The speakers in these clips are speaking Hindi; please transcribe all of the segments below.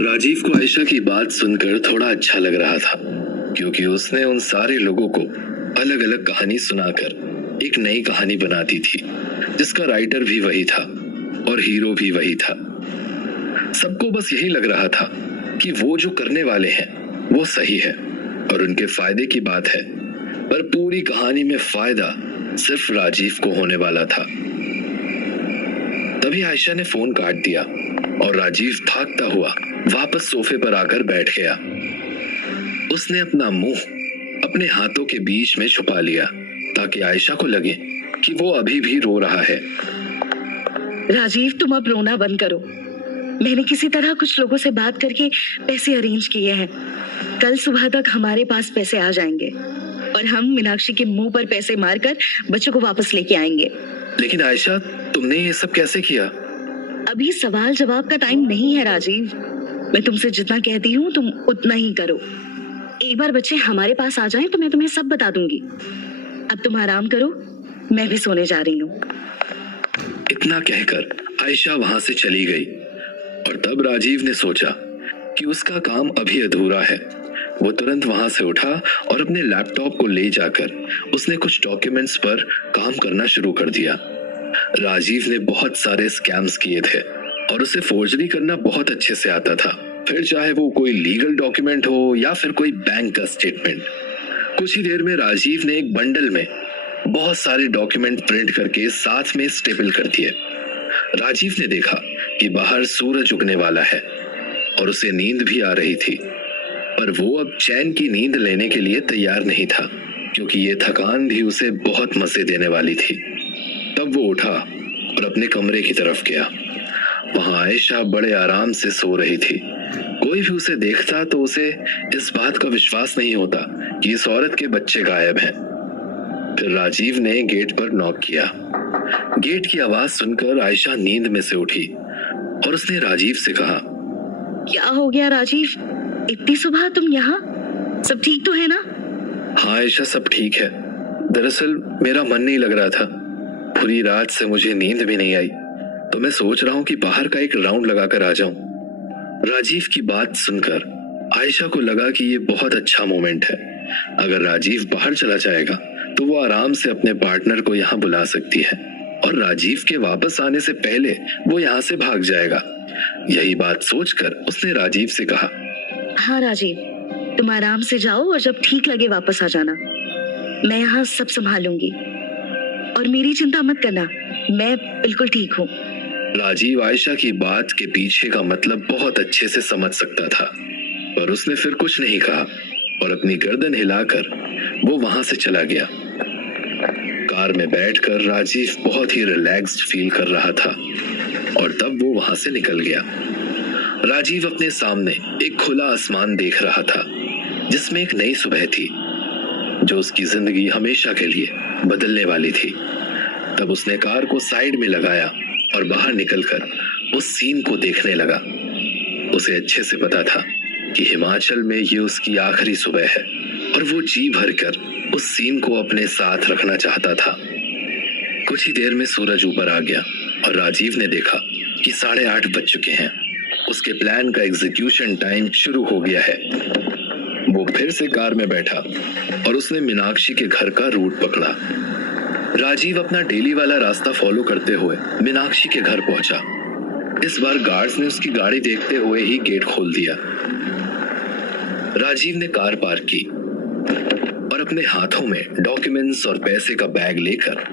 राजीव को आयशा की बात सुनकर थोड़ा अच्छा लग रहा था, क्योंकि उसने उन सारे लोगों को अलग अलग कहानी सुनाकर एक नई कहानी बना दी थी, जिसका राइटर भी वही था और हीरो भी वही था। सबको बस यही लग रहा था कि वो जो करने वाले हैं वो सही है और उनके फायदे की बात है, पर पूरी कहानी में फायदा सिर्फ राजीव को होने वाला था। तभी आयशा ने फोन काट दिया और राजीव भागता हुआ वापस सोफे पर आकर बैठ गया। उसने अपना मुंह अपने हाथों के बीच में छुपा लिया ताकि आयशा को लगे कि वो अभी भी रो रहा है। राजीव, तुम अब रोना बंद करो। मैंने किसी तरह कुछ लोगों से बात करके पैसे अरेंज किए हैं। कल सुबह तक हमारे पास पैसे आ जाएंगे और हम मीनाक्षी के मुंह पर पैसे मारकर बच्चों को वापस लेके आएंगे। लेकिन आयशा, तुमने ये सब कैसे किया? अभी सवाल जवाब का टाइम नहीं है राजीव। मैं तुमसे जितना कहती हूँ तुम उतना ही करो। एक बार बच्चे हमारे पास आ जाएं तो मैं तुम्हें सब बता दूंगी। अब तुम आराम करो, मैं भी सोने जा रही हूँ। इतना कहकर आयशा वहां से चली गई और तब राजीव ने सोचा कि उसका काम अभी अधूरा है। वो तुरंत वहां से उठा और अपने लैपटॉप को ले जाकर उसने कुछ डॉक्यूमेंट्स पर काम करना शुरू कर दिया। राजीव ने बहुत सारे स्कैम्स किए थे और उसे फोर्जरी करना बहुत अच्छे से आता था, फिर चाहे वो कोई लीगल डॉक्यूमेंट हो या फिर कोई बैंक का स्टेटमेंट। कुछ ही देर में राजीव ने एक बंडल में बहुत सारे डॉक्यूमेंट प्रिंट करके साथ में स्टेपल कर दिए। राजीव ने देखा कि बाहर सूरज उगने वाला है और उसे नींद भी आ रही थी, पर वो अब चैन की नींद लेने के लिए तैयार नहीं था, क्योंकि ये थकान भी उसे बहुत मजे देने वाली थी। तब वो उठा और अपने कमरे की तरफ गया। वहां आयशा बड़े आराम से सो रही थी। कोई भी उसे देखता तो उसे इस बात का विश्वास नहीं होता कि इस औरत के बच्चे गायब हैं। फिर राजीव ने गेट पर नॉक किया। गेट की आवाज सुनकर आयशा नींद में से उठी और उसने राजीव से कहा, क्या हो गया राजीव, इतनी सुबह तुम यहाँ? सब ठीक तो है ना? हाँ आयशा, सब ठीक है। दरअसल मेरा मन नहीं लग रहा था। पूरी रात से मुझे नींद भी नहीं आई, तो मैं सोच रहा हूँ कि बाहर का एक राउंड लगाकर आ जाऊं। राजीव की बात सुनकर आयशा को लगा कि ये बहुत अच्छा मोमेंट है। अगर राजीव बाहर चला जाएगा तो वो आराम से अपने पार्टनर को यहाँ बुला सकती है और राजीव के वापस आने से पहले वो यहाँ से भाग जाएगा। यही बात सोचकर उसने राजीव से कहा, हाँ राजीव, तुम आराम से जाओ और जब ठीक लगे वापस आ जाना। मैं यहाँ सब संभालूंगी और मेरी चिंता मत करना, मैं बिल्कुल ठीक हूँ। राजीव आयशा की बात के पीछे का मतलब बहुत अच्छे से समझ सकता था, पर उसने फिर कुछ नहीं कहा और अपनी गर्दन हिलाकर वो वहां से चला गया। कार में बैठकर राजीव बहुत ही रिलैक्स्ड फील कर रहा था और तब वो वहां से निकल गया। राजीव अपने सामने एक खुला आसमान देख रहा था जिसमें एक नई सुबह थी जो उसकी जिंदगी हमेशा के लिए बदलने वाली थी। तब उसने कार को साइड में लगाया और बाहर निकलकर उस सीन को देखने लगा। उसे अच्छे से पता था कि हिमाचल में ये उसकी आखिरी सुबह है और वो जी भरकर उस सीन को अपने साथ रखना चाहता था। कुछ ही देर में सूरज ऊपर आ गया और राजीव ने देखा कि 8:30 बज चुके हैं। उसके प्लान का एग्जीक्यूशन टाइम शुरू हो गया है। वो फिर से कार में बैठा और उसने मीनाक्षी के घर का रूट पकड़ा। राजीव अपना डेली वाला रास्ता फॉलो करते हुए मीनाक्षी के घर पहुंचा। इस बार गार्ड्स ने उसकी गाड़ी देखते हुए ही गेट खोल दिया। राजीव ने कार पार्क की और अपने हाथों में डॉक्यूमेंट्स और पैसे का बैग लेकर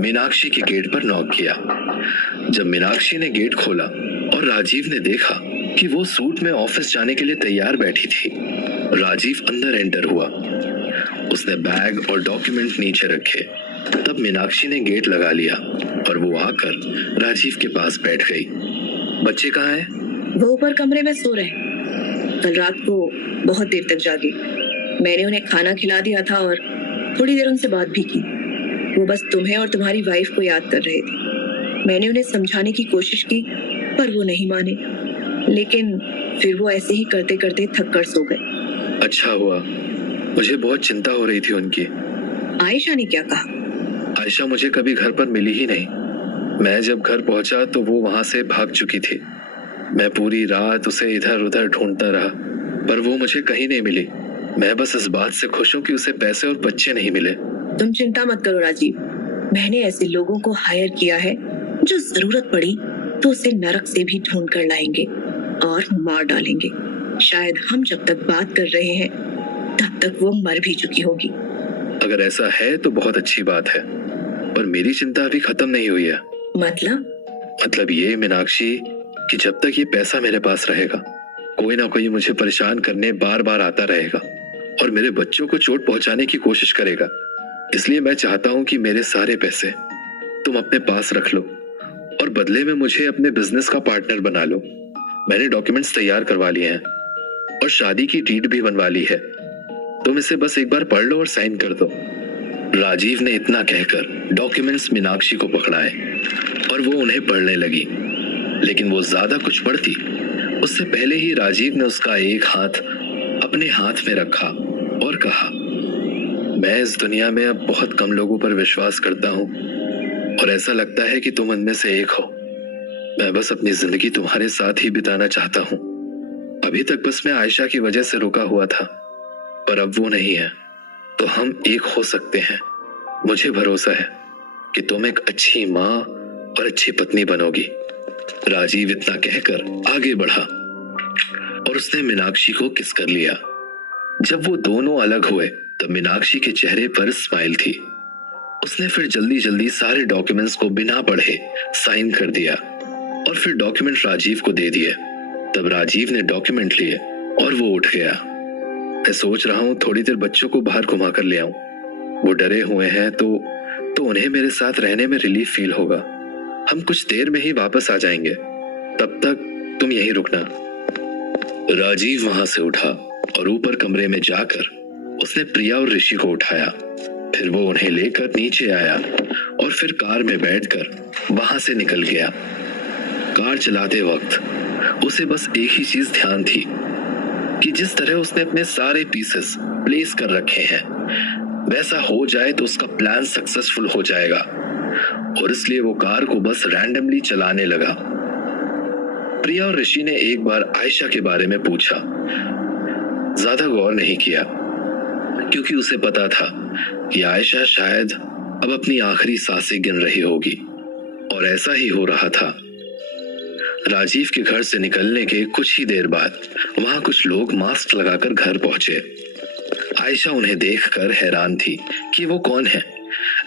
मीनाक्षी के गेट पर नॉक किया। जब मीनाक्षी ने गेट खोला और राजीव ने देखा कि वो सूट में ऑफिस जाने के लिए तैयार बैठी थी, राजीव अंदर एंटर हुआ। उसने बैग और डॉक्यूमेंट नीचे रखे। तब मीनाक्षी ने गेट लगा लिया और वो आकर राजीव के पास बैठ गई। बच्चे कहाँ हैं? वो ऊपर कमरे में सो रहे। कल रात को बहुत देर तक जागे। मैंने उन्हें खाना खिला दिया था और थोड़ी देर उनसे बात भी की। वो बस तुम्हें और तुम्हारी वाइफ को याद कर रहे थे। मैंने उन्हें समझाने की कोशिश की पर वो नहीं माने, लेकिन फिर वो ऐसे ही करते करते थक कर सो गए। अच्छा हुआ, मुझे बहुत चिंता हो रही थी उनकी। आयशा ने क्या कहा? आयशा मुझे कभी घर पर मिली ही नहीं। मैं जब घर पहुंचा तो वो वहां से भाग चुकी थी। मैं पूरी रात उसे इधर उधर ढूंढता रहा, पर वो मुझे कहीं नहीं मिली। मैं बस इस बात से खुश हूँ कि उसे पैसे और बच्चे नहीं मिले। तुम चिंता मत करो राजीव, मैंने ऐसे लोगों को हायर किया है जो जरूरत पड़ी तो उसे नरक से भी ढूंढ कर लाएंगे और मार डालेंगे। शायद हम जब तक बात कर रहे हैं तब तक वो मर भी चुकी होगी। अगर ऐसा है तो बहुत अच्छी बात है, पर मेरी चिंता अभी खत्म नहीं हुई है। मतलब ये मीनाक्षी कि जब तक ये पैसा मेरे पास रहेगा, कोई ना कोई मुझे परेशान करने बार बार आता रहेगा और मेरे बच्चों को चोट पहुंचाने की कोशिश करेगा। इसलिए मैं चाहता हूं कि मेरे सारे पैसे तुम अपने पास रख लो और बदले में मुझे अपने बिजनेस का पार्टनर बना लो। मैंने डॉक्यूमेंट्स तैयार करवा लिए हैं और शादी की डीड भी बनवा ली है। तुम इसे बस एक बार पढ़ लो और साइन कर दो। राजीव ने इतना कहकर डॉक्यूमेंट्स मीनाक्षी को पकड़ाए और वो उन्हें पढ़ने लगी, लेकिन वो ज्यादा कुछ पढ़ती उससे पहले ही राजीव ने उसका एक हाथ अपने हाथ में रखा और कहा, मैं इस दुनिया में अब बहुत कम लोगों पर विश्वास करता हूँ और ऐसा लगता है कि तुम उनमें से एक हो। मैं बस अपनी जिंदगी तुम्हारे साथ ही बिताना चाहता हूँ। अभी तक बस मैं आयशा की वजह से रुका हुआ था, पर अब वो नहीं है तो हम एक हो सकते हैं। मुझे भरोसा है कि तुम एक अच्छी माँ और अच्छी पत्नी बनोगी। राजीव इतना कहकर आगे बढ़ा और उसने मीनाक्षी को किस कर लिया। जब वो दोनों अलग हुए तब मीनाक्षी के चेहरे पर स्माइल थी। उसने फिर जल्दी जल्दी सारे डॉक्यूमेंट्स को बिना पढ़े साइन कर दिया और फिर डॉक्यूमेंट राजीव को दे दिए। तब राजीव ने डॉक्यूमेंट लिए और वो उठ गया। मैं सोच रहा हूँ थोड़ी देर बच्चों को बाहर घुमा कर ले आऊं। वो डरे हुए हैं तो उन्हें मेरे साथ रहने में रिलीफ फील होगा। हम कुछ देर में ही वापस आ जाएंगे, तब तक तुम यहीं रुकना। राजीव वहां से उठा और ऊपर कमरे में जाकर उसने प्रिया और ऋषि को उठाया। फिर वो उन्हें लेकर नीचे आया और फिर कार में बैठकर वहां से निकल गया। कार चलाते वक्त उसे बस एक ही चीज ध्यान थी कि जिस तरह उसने अपने सारे पीसेस प्लेस कर रखे हैं वैसा हो जाए तो उसका प्लान सक्सेसफुल हो जाएगा, और इसलिए वो कार को बस रैंडमली चलाने लगा। प्रिया और ऋषि ने एक बार आयशा के बारे में पूछा। ज्यादा गौर नहीं किया क्योंकि उसे पता था कि आयशा शायद अब अपनी आखिरी सांसें गिन रही होगी, और ऐसा ही हो रहा था। राजीव के घर से निकलने के कुछ ही देर बाद वहां कुछ लोग मास्क लगाकर घर पहुंचे। आयशा उन्हें देखकर हैरान थी कि वो कौन है,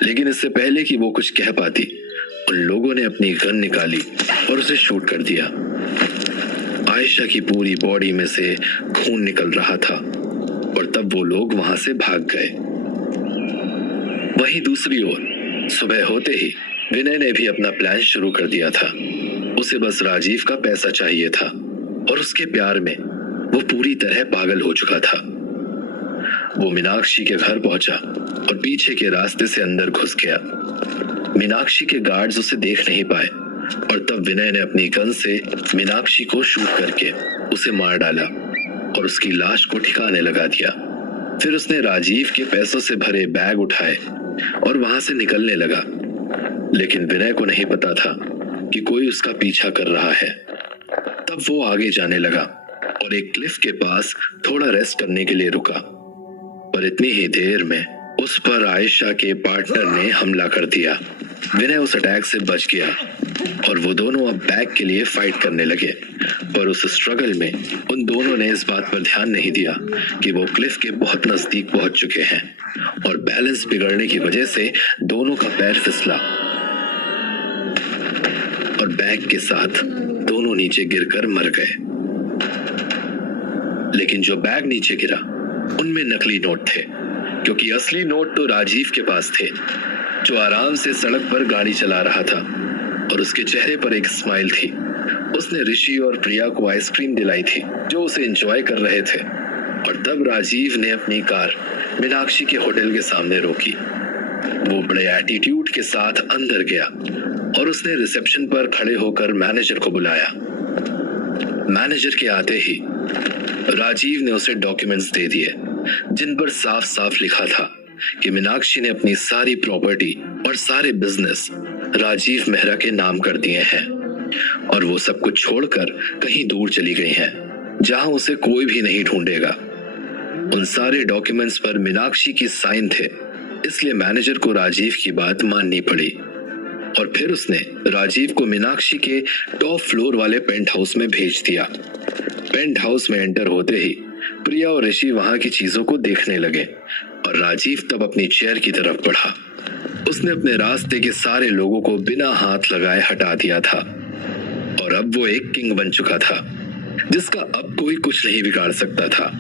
लेकिन इससे पहले कि वो कुछ कह पाती उन लोगों ने अपनी गन निकाली और उसे शूट कर दिया। आयशा की पूरी बॉडी में से खून निकल रहा था और तब वो लोग वहां से भाग गए। वहीं दूसरी ओर सुबह होते ही विनय ने भी अपना प्लान शुरू कर दिया था। उसे बस राजीव का पैसा चाहिए था और उसके प्यार में वो पूरी तरह पागल हो चुका था। वो मीनाक्षी के घर पहुंचा और पीछे के रास्ते से अंदर घुस गया। मीनाक्षी के गार्ड्स उसे देख नहीं पाए और तब विनय ने अपनी गन से मीनाक्षी को शूट करके उसे मार डाला और उसकी लाश को ठिकाने लगा दिया। फिर उसने राजीव के पैसों से भरे बैग उठाए और वहां से निकलने लगा, लेकिन विनय को नहीं पता था कि कोई उसका पीछा कर रहा है। तब वो आगे जाने लगा और एक क्लिफ के पास थोड़ा रेस्ट करने के लिए रुका, पर इतनी ही देर में उस पर आयशा के पार्टनर ने हमला कर दिया। विनय उस अटैक से बच गया और वो दोनों अब बैग के लिए फाइट करने लगे, पर उस स्ट्रगल में उन दोनों ने इस बात पर ध्यान नहीं दिया कि वो क्लिफ के बहुत नजदीक पहुंच चुके हैं और बैलेंस बिगड़ने की वजह से दोनों का पैर फिसला और बैग के साथ दोनों नीचे गिरकर मर गए। लेकिन जो बैग नीचे गिरा उनमें नकली नोट थे, क्योंकि असली नोट तो राजीव के पास थे, जो आराम से सड़क पर गाड़ी चला रहा था और उसके चेहरे पर एक स्माइल थी। उसने ऋषि और प्रिया को आइसक्रीम दिलाई थी जो उसे एंजॉय कर रहे थे, और तब राजीव ने अपनी कार मीनाक्षी के होटल के सामने रोकी। वो बड़े एटीट्यूड के साथ अंदर गया और उसने रिसेप्शन पर खड़े होकर मैनेजर को बुलाया। मैनेजर के आते ही राजीव ने उसे डॉक्यूमेंट्स दे दिए जिन पर साफ साफ लिखा था कि मीनाक्षी ने अपनी सारी प्रॉपर्टी और सारे बिजनेस राजीव मेहरा के नाम कर दिए हैं। और वो सब कुछ छोड़कर कहीं दूर चली गई हैं, जहां उसे कोई भी नहीं ढूंढेगा। उन सारे डॉक्यूमेंट्स पर मीनाक्षी की साइन थे, इसलिए मैनेजर को राजीव की बात माननी पड़ी। और फिर उसने राजीव को मीनाक्षी के टॉप फ्लोर वाले पेंट हाउस में भेज दिया। पेंट हाउस में एंटर होते ही प्रिया और ऋषि वहां की चीजों को देखने लगे और राजीव तब अपनी चेयर की तरफ बढ़ा। उसने अपने रास्ते के सारे लोगों को बिना हाथ लगाए हटा दिया था और अब वो एक किंग बन चुका था, जिसका अब कोई कुछ नहीं बिगाड़ सकता था।